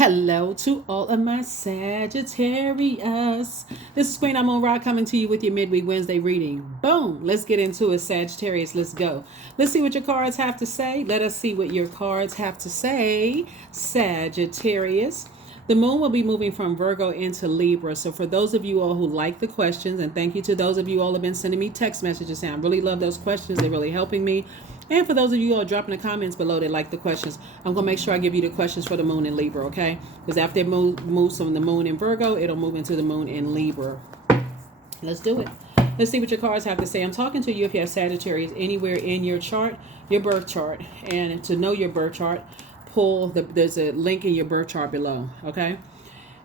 Hello to all of my Sagittarius. This is Queen Amun Ra coming to you with your Midweek Wednesday reading. Boom! Let's get into it, Sagittarius. Let's go. Let's see what your cards have to say. Let us see what your cards have to say, Sagittarius. The moon will be moving from Virgo into Libra. So for those of you all who like the questions, and thank you to those of you all who have been sending me text messages saying I really love those questions. They're really helping me. And for those of you who are dropping the comments below that like the questions, I'm going to make sure I give you the questions for the moon in Libra, okay? Because after it moves from the moon in Virgo, it'll move into the moon in Libra. Let's do it. Let's see what your cards have to say. I'm talking to you if you have Sagittarius anywhere in your chart, your birth chart. And to know your birth chart, there's a link in your birth chart below, okay?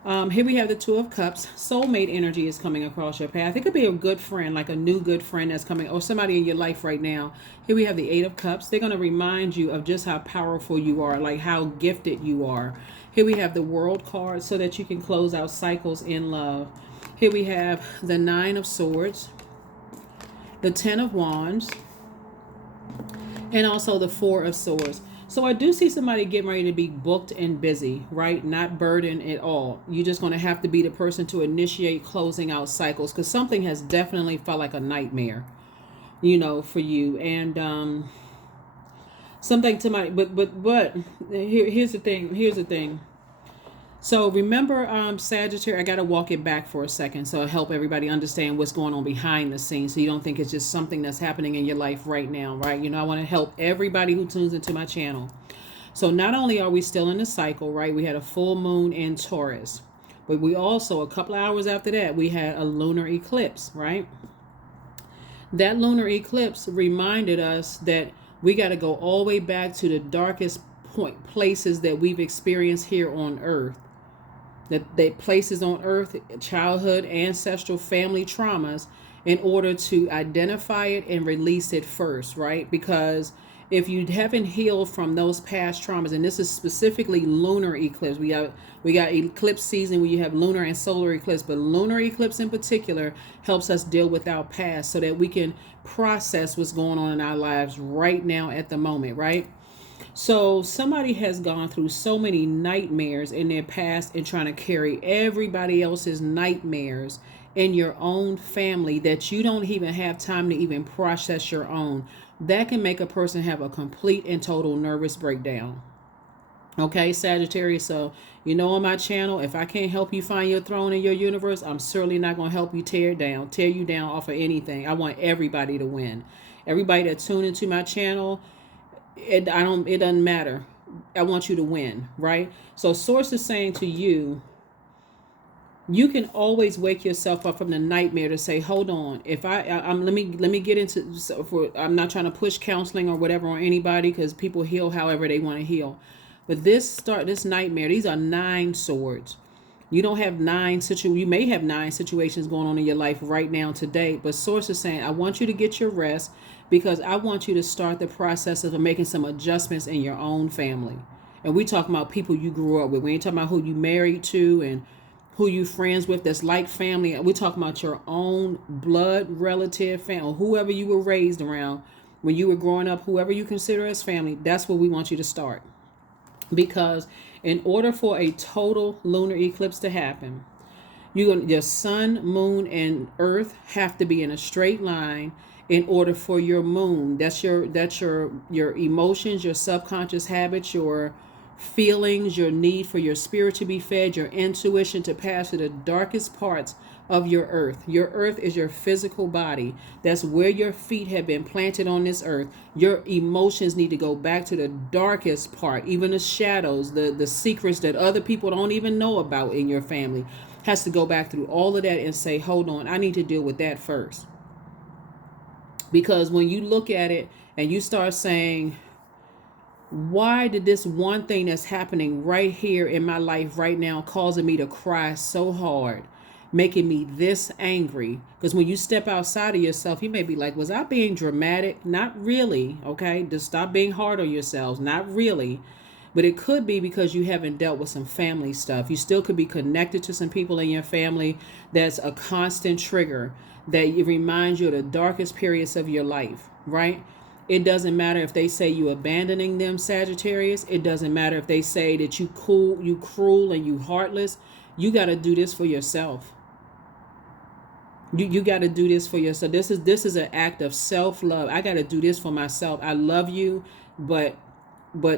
Here we have the Two of Cups. Soulmate energy is coming across your path. It could be a good friend, like a new good friend that's coming, or somebody in your life right now. Here we have the Eight of Cups. They're going to remind you of just how powerful you are, like how gifted you are. Here we have the World card so that you can close out cycles in love. Here we have the Nine of Swords, the Ten of Wands, and also the Four of Swords. So I do see somebody getting ready to be booked and busy, right? Not burdened at all. You're just going to have to be the person to initiate closing out cycles because something has definitely felt like a nightmare, for you. And something to my, but here's the thing. So remember, Sagittarius, I got to walk it back for a second so it'll help everybody understand what's going on behind the scenes so you don't think it's just something that's happening in your life right now, right? I want to help everybody who tunes into my channel. So not only are we still in the cycle, right? We had a full moon in Taurus, but we also, a couple of hours after that, we had a lunar eclipse, right? That lunar eclipse reminded us that we got to go all the way back to the darkest places that we've experienced here on Earth. That places on Earth, childhood, ancestral, family traumas, in order to identify it and release it first, right? Because if you haven't healed from those past traumas, and this is specifically lunar eclipse, we got eclipse season where you have lunar and solar eclipse, but lunar eclipse in particular helps us deal with our past so that we can process what's going on in our lives right now at the moment, right? So somebody has gone through so many nightmares in their past and trying to carry everybody else's nightmares in your own family that you don't even have time to even process your own. That can make a person have a complete and total nervous breakdown. Okay, Sagittarius, so on my channel, if I can't help you find your throne in your universe, I'm certainly not going to help you tear you down off of anything. I want everybody to win. Everybody that tuned into my channel, it doesn't matter. I want you to win, right? So source is saying to you, you can always wake yourself up from the nightmare to say, hold on, if I'm let me get into, I'm not trying to push counseling or whatever on anybody because people heal however they want to heal. But this nightmare, these are 9 swords. You don't have you may have 9 situations going on in your life right now today, but source is saying, I want you to get your rest because I want you to start the process of making some adjustments in your own family. And we talking about people you grew up with. We ain't talking about who you married to and who you friends with that's like family. We're talking about your own blood relative family, or whoever you were raised around when you were growing up, whoever you consider as family. That's where we want you to start. Because in order for a total lunar eclipse to happen, your sun, moon, and earth have to be in a straight line in order for your moon. That's your emotions, your subconscious habits, your feelings, your need for your spirit to be fed, your intuition to pass to the darkest parts of your earth. Your earth is your physical body. That's where your feet have been planted on this earth. Your emotions need to go back to the darkest part, even the shadows, the secrets that other people don't even know about in your family. Has to go back through all of that and say, hold on, I need to deal with that first. Because when you look at it and you start saying, why did this one thing that's happening right here in my life right now causing me to cry so hard, making me this angry? Because when you step outside of yourself, you may be like, was I being dramatic? Not really, okay? Just stop being hard on yourselves. Not really. But it could be because you haven't dealt with some family stuff. You still could be connected to some people in your family that's a constant trigger that it reminds you of the darkest periods of your life, right? It doesn't matter if they say you abandoning them, Sagittarius. It doesn't matter if they say that you cruel and you heartless. You got to do this for yourself. You got to do this for yourself. This is an act of self-love. I got to do this for myself. I love you, but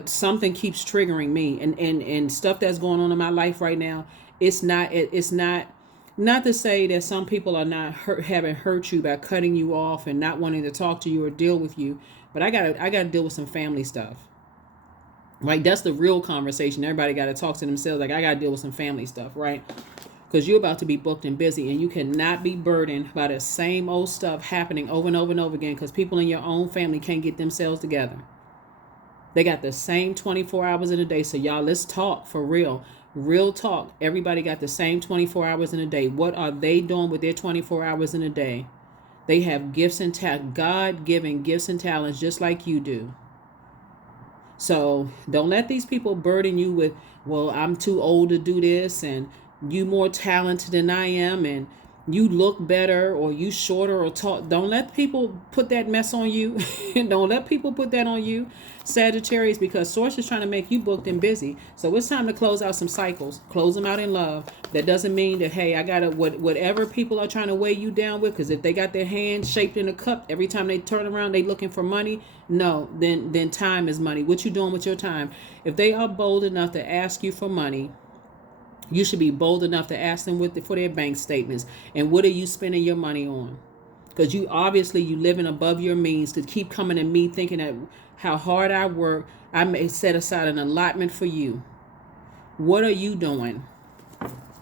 something keeps triggering me, and stuff that's going on in my life right now. It's not to say that some people are not having hurt you by cutting you off and not wanting to talk to you or deal with you, but I gotta deal with some family stuff. Right? That's the real conversation. Everybody got to talk to themselves. Like, I got to deal with some family stuff, right? Because you're about to be booked and busy, and you cannot be burdened by the same old stuff happening over and over and over again, because people in your own family can't get themselves together. They got the same 24 hours in a day. So y'all, let's talk for real. Real talk. Everybody got the same 24 hours in a day. What are they doing with their 24 hours in a day? They have gifts and God-given gifts and talents just like you do. So don't let these people burden you with, well, I'm too old to do this, and you more talented than I am, and you look better, or you shorter or tall. Don't let people put that mess on you. Don't let people put that on you, Sagittarius, because Source is trying to make you booked and busy. So it's time to close out some cycles. Close them out in love. That doesn't mean that, hey, I got to, whatever people are trying to weigh you down with, because if they got their hand shaped in a cup, every time they turn around, they looking for money. No, then time is money. What you doing with your time? If they are bold enough to ask you for money, you should be bold enough to ask them for their bank statements. And what are you spending your money on? Because you living above your means to keep coming to me thinking that how hard I work, I may set aside an allotment for you. What are you doing?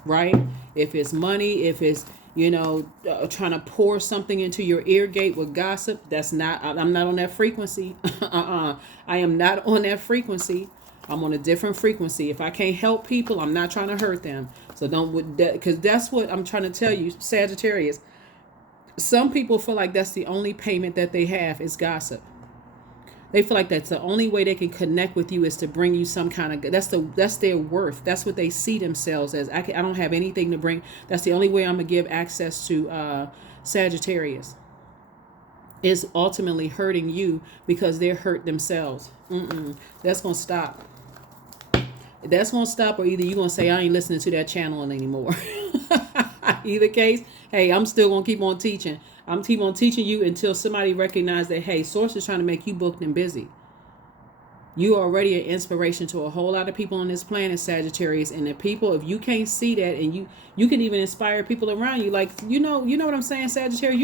Right? If it's money, if it's, trying to pour something into your ear gate with gossip, I'm not on that frequency. I am not on that frequency. I'm on a different frequency. If I can't help people, I'm not trying to hurt them. So because that's what I'm trying to tell you, Sagittarius. Some people feel like that's the only payment that they have is gossip. They feel like that's the only way they can connect with you is to bring you some kind of, that's their worth. That's what they see themselves as. I don't have anything to bring. That's the only way I'm going to give access to Sagittarius. Is ultimately hurting you because they're hurt themselves. That's going to stop. That's going to stop, or either you're going to say, I ain't listening to that channel anymore. Either case, hey, I'm still going to keep on teaching. I'm keep on teaching you until somebody recognizes that, hey, Source is trying to make you booked and busy. You are already an inspiration to a whole lot of people on this planet, Sagittarius. And the people, if you can't see that, and you can even inspire people around you, like, you know what I'm saying, Sagittarius.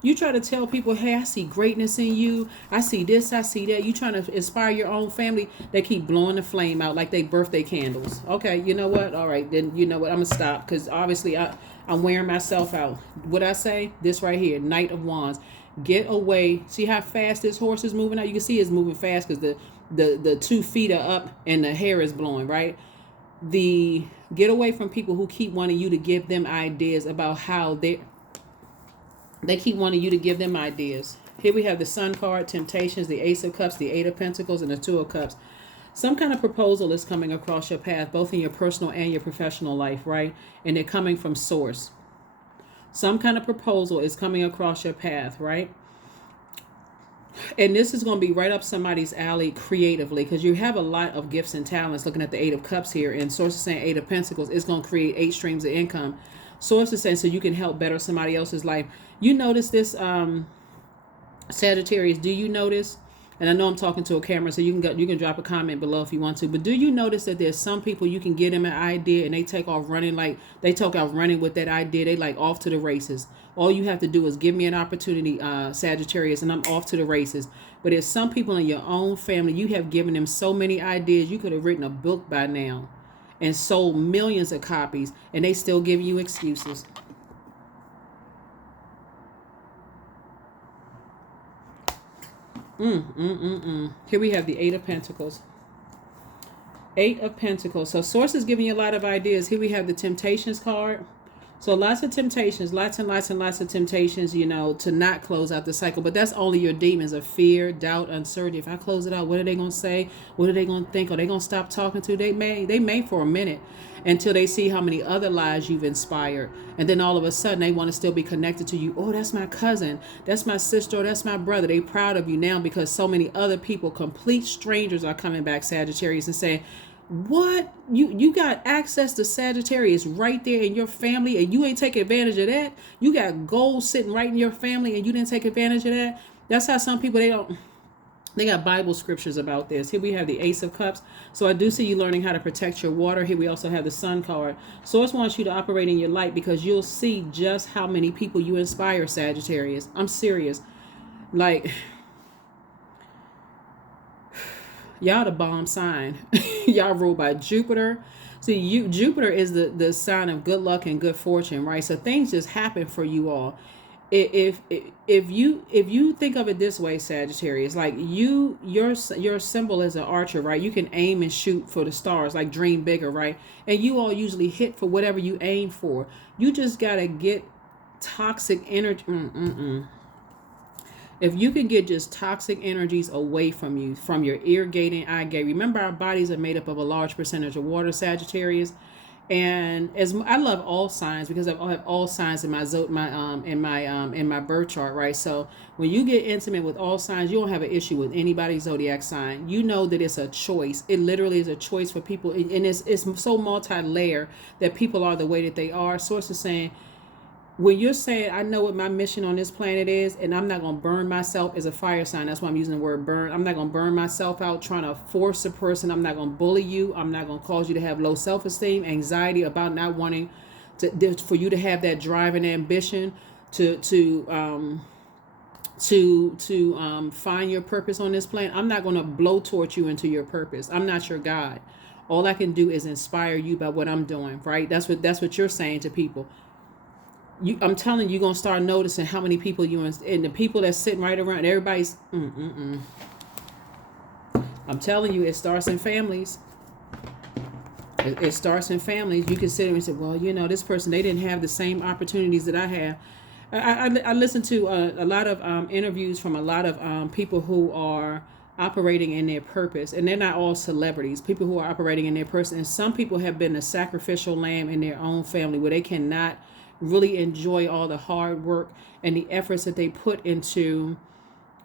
You try to tell people, hey, I see greatness in you. I see this, I see that. You trying to inspire your own family. They keep blowing the flame out like they birthday candles. Okay, you know what? All right, then you know what? I'm gonna stop, because obviously I'm wearing myself out. What I say? This right here, Knight of Wands. Get away. See how fast this horse is moving out? You can see it's moving fast because the 2 feet are up and the hair is blowing, right? Get away from people who keep wanting you to give them ideas about how they keep wanting you to give them ideas. Here we have the Sun card, Temptations, the Ace of Cups, the Eight of Pentacles, and the Two of Cups. Some kind of proposal is coming across your path, both in your personal and your professional life, right? And they're coming from Source. Some kind of proposal is coming across your path, right? And this is going to be right up somebody's alley creatively, because you have a lot of gifts and talents. Looking at the Eight of Cups here, and Source is saying Eight of Pentacles is going to create 8 streams of income. Source is saying so you can help better somebody else's life. You notice this, Sagittarius? Do you notice? And I know I'm talking to a camera, so you can drop a comment below if you want to. But do you notice that there's some people you can get them an idea and they take off running, like they take off running with that idea. They like off to the races. All you have to do is give me an opportunity, Sagittarius, and I'm off to the races. But there's some people in your own family, you have given them so many ideas. You could have written a book by now and sold millions of copies, and they still give you excuses. Here we have the Eight of Pentacles. Eight of Pentacles. So Source is giving you a lot of ideas. Here we have the Temptations card. So lots of temptations, lots and lots and lots of temptations, to not close out the cycle. But that's only your demons of fear, doubt, uncertainty. If I close it out, what are they going to say? What are they going to think? Are they going to stop talking to? They may for a minute, until they see how many other lies you've inspired. And then all of a sudden they want to still be connected to you. Oh, that's my cousin. That's my sister. Or that's my brother. They proud of you now because so many other people, complete strangers, are coming back, Sagittarius, and saying, what, you got access to Sagittarius right there in your family and you ain't take advantage of that? You got gold sitting right in your family and you didn't take advantage of that? That's how some people, they got Bible scriptures about this. Here we have the Ace of Cups. So I do see you learning how to protect your water. Here we also have the Sun card. Source wants you to operate in your light because you'll see just how many people you inspire, Sagittarius. I'm serious. Like, y'all the bomb sign. Y'all ruled by Jupiter. See, Jupiter is the sign of good luck and good fortune, right? So things just happen for you all. If you think of it this way, Sagittarius, like your symbol is an archer, right? You can aim and shoot for the stars, like dream bigger, right? And you all usually hit for whatever you aim for. You just gotta get toxic energy. If you can get just toxic energies away from you, from your ear gate and eye gate. Remember, our bodies are made up of a large percentage of water, Sagittarius. And as I love all signs because I have all signs in my birth chart, right? So when you get intimate with all signs, you don't have an issue with anybody's zodiac sign. You know that it's a choice. It literally is a choice for people, and it's so multi-layer that people are the way that they are. Source is saying, when you're saying, I know what my mission on this planet is, and I'm not going to burn myself as a fire sign. That's why I'm using the word burn. I'm not going to burn myself out trying to force a person. I'm not going to bully you. I'm not going to cause you to have low self-esteem, anxiety about not wanting for you to have that drive and ambition to find your purpose on this planet. I'm not going to blowtorch you into your purpose. I'm not your God. All I can do is inspire you by what I'm doing, right? That's what you're saying to people. I'm telling you, you're going to start noticing how many people and the people that's sitting right around, everybody's, I'm telling you, it starts in families. It starts in families. You can sit there and say, well, this person, they didn't have the same opportunities that I have. I listen to a lot of interviews from a lot of people who are operating in their purpose, and they're not all celebrities, people who are operating in their purpose. And some people have been a sacrificial lamb in their own family where they cannot really enjoy all the hard work and the efforts that they put into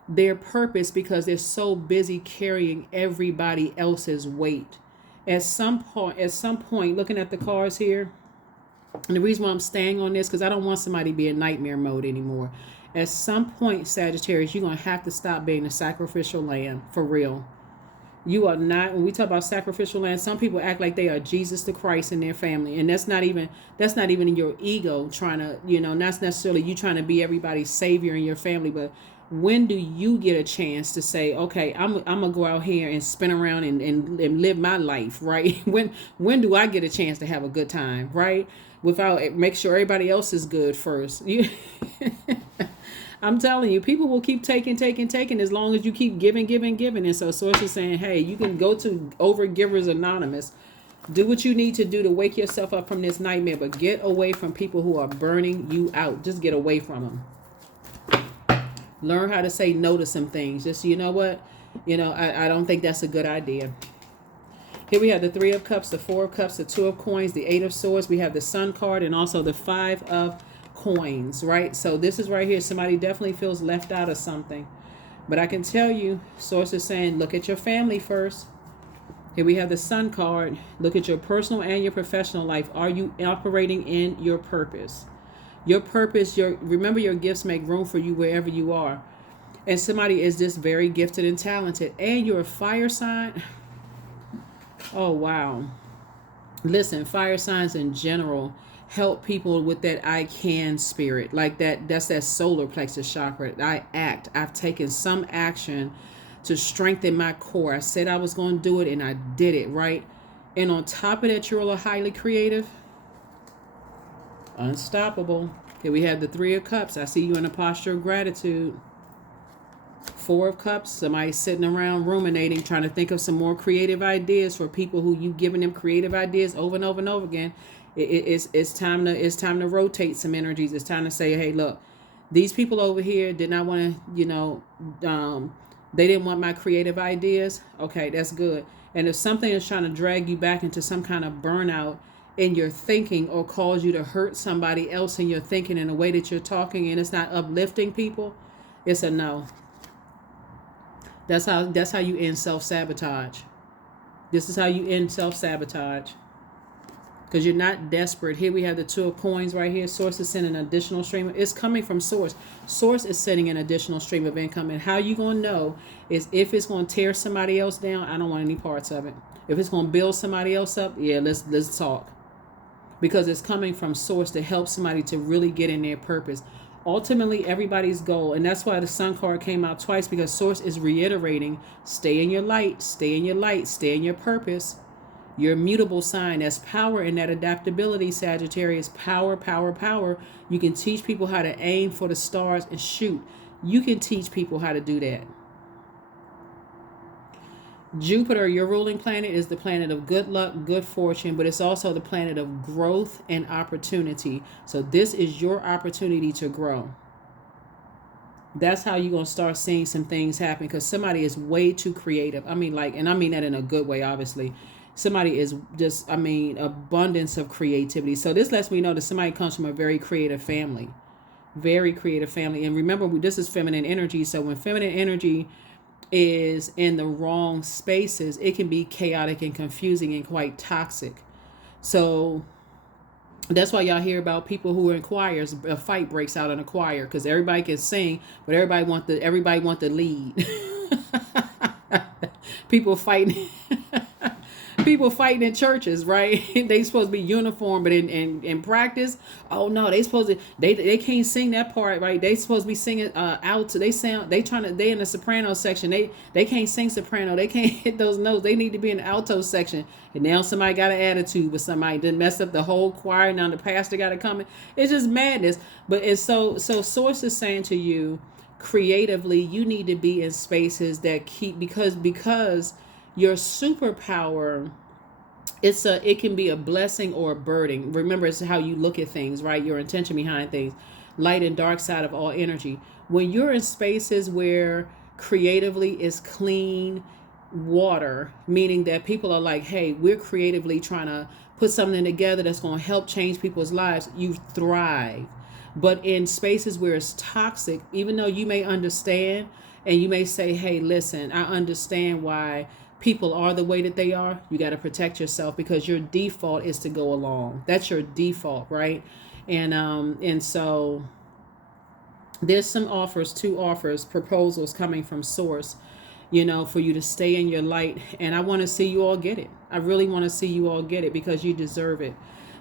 their purpose because they're so busy carrying everybody else's weight. At some point, looking at the cards here, and the reason why I'm staying on this, because I don't want somebody to be in nightmare mode anymore. At some point, Sagittarius, you're going to have to stop being a sacrificial lamb, for real. You are not. When we talk about sacrificial lamb, some people act like they are Jesus the Christ in their family, and that's not even in your ego trying to, not necessarily you trying to be everybody's savior in your family. But when do you get a chance to say, okay, I'm gonna go out here and spin around and live my life, right? When do I get a chance to have a good time, right? Without make sure everybody else is good first. I'm telling you, people will keep taking as long as you keep giving. And so Source is saying, hey, you can go to Overgivers Anonymous. Do what you need to do to wake yourself up from this nightmare, but get away from people who are burning you out. Just get away from them. Learn how to say no to some things. Just, you know what? I don't think that's a good idea. Here we have the 3 of Cups, the 4 of Cups, the 2 of Coins, the 8 of Swords. We have the Sun card and also the 5 of Coins, right? So this is right here. Somebody definitely feels left out of something. But I can tell you, Source is saying, look at your family first. Here we have the Sun card. Look at your personal and your professional life. Are you operating in your purpose? Your purpose, remember your gifts make room for you wherever you are. And somebody is just very gifted and talented. And you're a fire sign. Oh, wow. Listen, fire signs in general help people with that I can spirit. Like that's that solar plexus chakra. I've taken some action to strengthen my core. I said I was going to do it and I did it, right? And on top of that, you're all highly creative. Unstoppable. Okay, we have the 3 of Cups. I see you in a posture of gratitude. 4 of Cups. Somebody sitting around ruminating, trying to think of some more creative ideas for people who you've given them creative ideas over and over and over again. It's time to rotate some energies. It's time to say, hey, look, these people over here did not want to, they didn't want my creative ideas. Okay, that's good. And if something is trying to drag you back into some kind of burnout in your thinking, or cause you to hurt somebody else in your thinking in the way that you're talking, and it's not uplifting people, it's a no. That's how you end self-sabotage. This is how you end self-sabotage. Because you're not desperate. Here we have the Two of Coins right here. Source is sending an additional stream. It's coming from Source. Source is sending an additional stream of income. And how you going to know is if it's going to tear somebody else down, I don't want any parts of it. If it's going to build somebody else up, yeah, let's talk. Because it's coming from Source to help somebody to really get in their purpose. Ultimately, everybody's goal, and that's why the Sun card came out twice, because Source is reiterating, stay in your light, stay in your light, stay in your purpose. Your immutable sign. That's power in that adaptability, Sagittarius. Power, power, power. You can teach people how to aim for the stars and shoot. You can teach people how to do that. Jupiter, your ruling planet, is the planet of good luck, good fortune, but it's also the planet of growth and opportunity. So this is your opportunity to grow. That's how you're going to start seeing some things happen, because somebody is way too creative. I mean that in a good way, obviously. Somebody is just, abundance of creativity. So this lets me know that somebody comes from a very creative family. Very creative family. And remember, this is feminine energy. So when feminine energy is in the wrong spaces, it can be chaotic and confusing and quite toxic. So that's why y'all hear about people who are in choirs. A fight breaks out in a choir because everybody can sing, but everybody want the lead. People fighting. People fighting in churches, right? They supposed to be uniform, but in practice, oh no, they supposed to they can't sing that part, right? They supposed to be singing alto. They in the soprano section. They can't sing soprano. They can't hit those notes. They need to be in the alto section. And now somebody got an attitude with somebody, didn't mess up the whole choir. Now the pastor got to come in. It's just madness. But it's so Source is saying to you, creatively, you need to be in spaces that keep, because your superpower, it can be a blessing or a burden. Remember, it's how you look at things, right? Your intention behind things. Light and dark side of all energy. When you're in spaces where creatively is clean water, meaning that people are like, hey, we're creatively trying to put something together that's going to help change people's lives, you thrive. But in spaces where it's toxic, even though you may understand and you may say, hey, listen, I understand why people are the way that they are, you got to protect yourself, because your default is to go along. That's your default, right? And so there's some two offers, proposals coming from Source, for you to stay in your light. And I want to see you all get it. I really want to see you all get it, because you deserve it.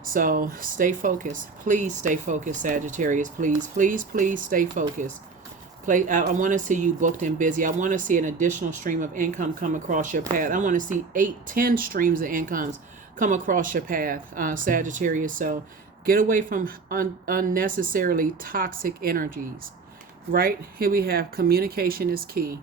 So stay focused. Please stay focused, Sagittarius. Please, please, please stay focused. I want to see you booked and busy. I want to see an additional stream of income come across your path. I want to see 8-10 streams of incomes come across your path, Sagittarius. So get away from unnecessarily toxic energies. Right? Here we have communication is key.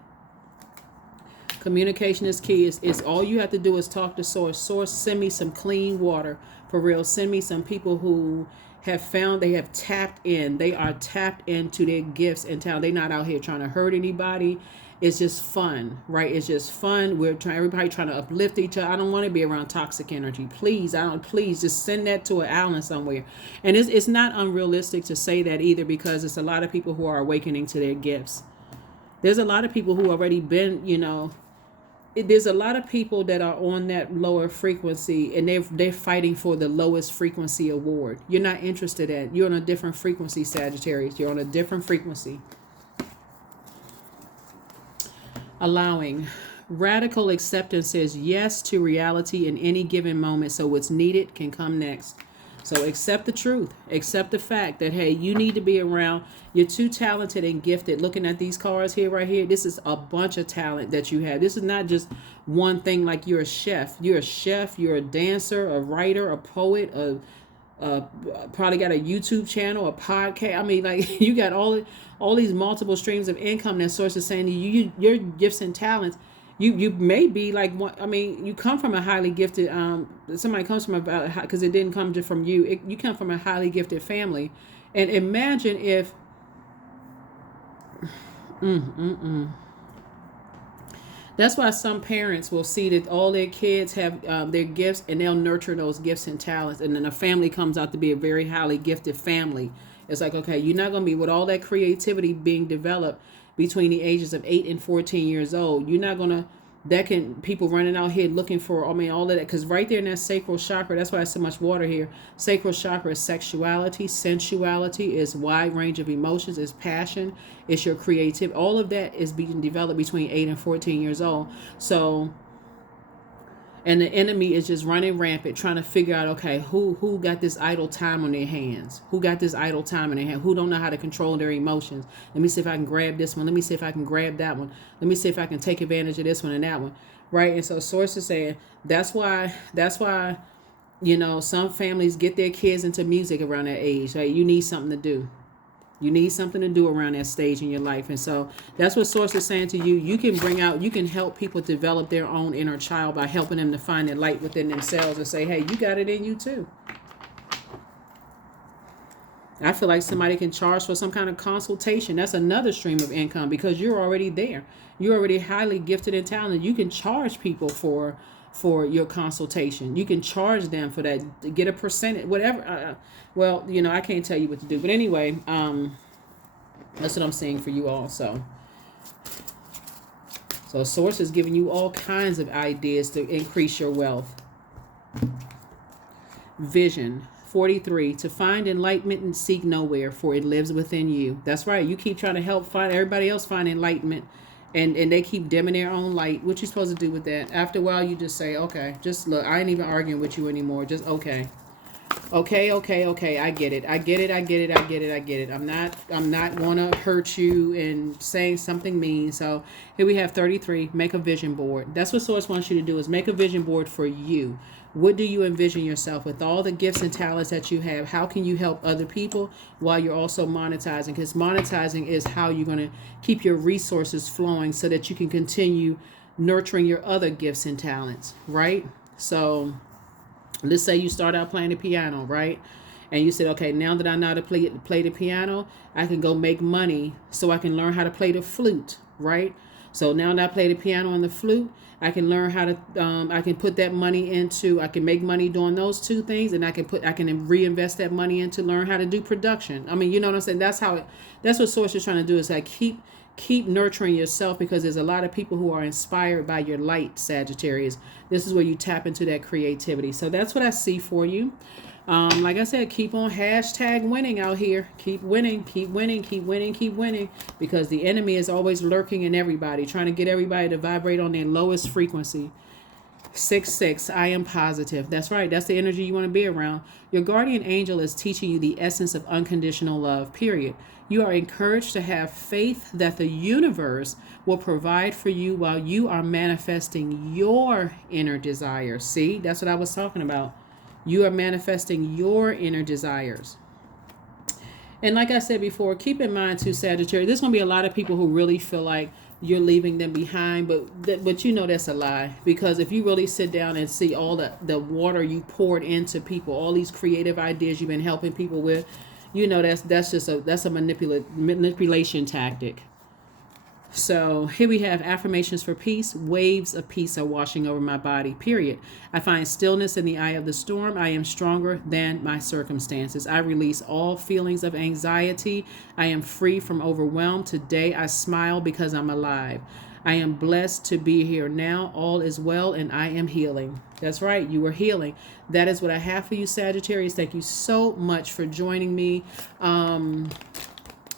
Communication is key. It's all you have to do is talk to Source. Source, send me some clean water. For real. Send me some people who have found they have tapped in. They are tapped into their gifts in town. They're not out here trying to hurt anybody. It's just fun, right? It's just fun. Everybody trying to uplift each other. I don't want to be around toxic energy. Please just send that to an island somewhere. And it's not unrealistic to say that either, because it's a lot of people who are awakening to their gifts. There's a lot of people who already been, there's a lot of people that are on that lower frequency, and they're fighting for the lowest frequency award. You're not interested in. You're on a different frequency, Sagittarius. You're on a different frequency. Allowing. Radical acceptance says yes to reality in any given moment, so what's needed can come next. So accept the truth. Accept the fact that, hey, you need to be around. You're too talented and gifted. Looking at these cards here, right here, this is a bunch of talent that you have. This is not just one thing, like you're a chef. You're a chef. You're a dancer, a writer, a poet, probably got a YouTube channel, a podcast. I mean, like, you got all these multiple streams of income that Source is saying to you, your gifts and talents You may be like one. I mean, you come from a highly gifted. Somebody comes from because it didn't come just from you. You come from a highly gifted family, and imagine if. That's why some parents will see that all their kids have their gifts, and they'll nurture those gifts and talents, and then the family comes out to be a very highly gifted family. It's like, okay, you're not going to be with all that creativity being developed between the ages of 8 and 14 years old. You're not going to, that can, people running out here looking for, I mean, all of that, because right there in that sacral chakra, that's why there's so much water here. Sacral chakra is sexuality, sensuality, is wide range of emotions, is passion, it's your creativity. All of that is being developed between 8 and 14 years old. So, and the enemy is just running rampant, trying to figure out, okay, who got this idle time on their hands? Who got this idle time in their hand? Who don't know how to control their emotions? Let me see if I can grab this one. Let me see if I can grab that one. Let me see if I can take advantage of this one and that one, right? And so Source is saying that's why, you know, some families get their kids into music around that age. Right? You need something to do. You need something to do around that stage in your life. And so that's what Source is saying to you. You can help people develop their own inner child by helping them to find the light within themselves and say, hey, you got it in you too. I feel like somebody can charge for some kind of consultation. That's another stream of income because you're already there. You're already highly gifted and talented. You can charge people for your consultation. You can charge them for that, get a percentage, whatever. Well, you know, I can't tell you what to do. But anyway, that's what I'm saying for you all. So Source is giving you all kinds of ideas to increase your wealth. Vision 43, to find enlightenment and seek nowhere, for it lives within you. That's right. You keep trying to help find everybody else find enlightenment. And they keep dimming their own light. What you supposed to do with that? After a while, you just say, okay, just look, I ain't even arguing with you anymore. Just okay. Okay. I get it. I'm not want to hurt you and saying something mean. So here we have 33, make a vision board. That's what Source wants you to do, is make a vision board for you. What do you envision yourself with all the gifts and talents that you have? How can you help other people while you're also monetizing? Because monetizing is how you're going to keep your resources flowing so that you can continue nurturing your other gifts and talents, right? So let's say you start out playing the piano, right? And you said, okay, now that I know how to play the piano, I can go make money so I can learn how to play the flute, right? So now that I play the piano and the flute, I can learn how to, I can put that money into, I can make money doing those two things, and I can reinvest that money into learn how to do production. I mean, you know what I'm saying? That's what Source is trying to do, is like keep nurturing yourself, because there's a lot of people who are inspired by your light, Sagittarius. This is where you tap into that creativity. So that's what I see for you. Like I said, keep on #winning out here. Keep winning, because the enemy is always lurking in everybody, trying to get everybody to vibrate on their lowest frequency. 6-6, I am positive. That's right. That's the energy you want to be around. Your guardian angel is teaching you the essence of unconditional love, period. You are encouraged to have faith that the universe will provide for you while you are manifesting your inner desires. See, that's what I was talking about. You are manifesting your inner desires. And like I said before, keep in mind too, Sagittarius, there's going to be a lot of people who really feel like you're leaving them behind, but you know that's a lie. Because if you really sit down and see all the water you poured into people, all these creative ideas you've been helping people with, you know that's a manipulation tactic. So here we have affirmations for peace. Waves of peace are washing over my body, period. I find stillness in the eye of the storm. I am stronger than my circumstances. I release all feelings of anxiety. I am free from overwhelm. Today I smile because I'm alive. I am blessed to be here now. All is well and I am healing. That's right. You are healing. That is what I have for you, Sagittarius. Thank you so much for joining me.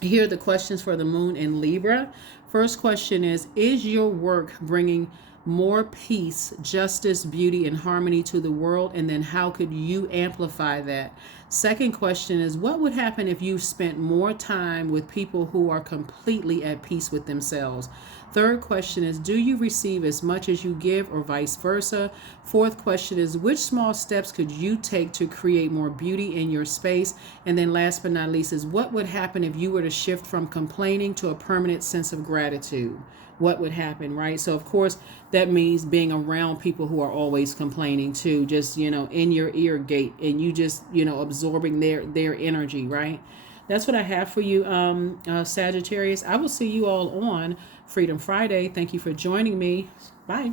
Here are the questions for the moon in Libra. First question is your work bringing more peace, justice, beauty, and harmony to the world? And then how could you amplify that? Second question is, what would happen if you spent more time with people who are completely at peace with themselves? Third question is, do you receive as much as you give or vice versa? Fourth question is, which small steps could you take to create more beauty in your space? And then last but not least is, what would happen if you were to shift from complaining to a permanent sense of gratitude? What would happen, right? So of course that means being around people who are always complaining too, just, in your ear gate, and you just, absorbing their energy, right? That's what I have for you, Sagittarius. I will see you all on Freedom Friday. Thank you for joining me. Bye.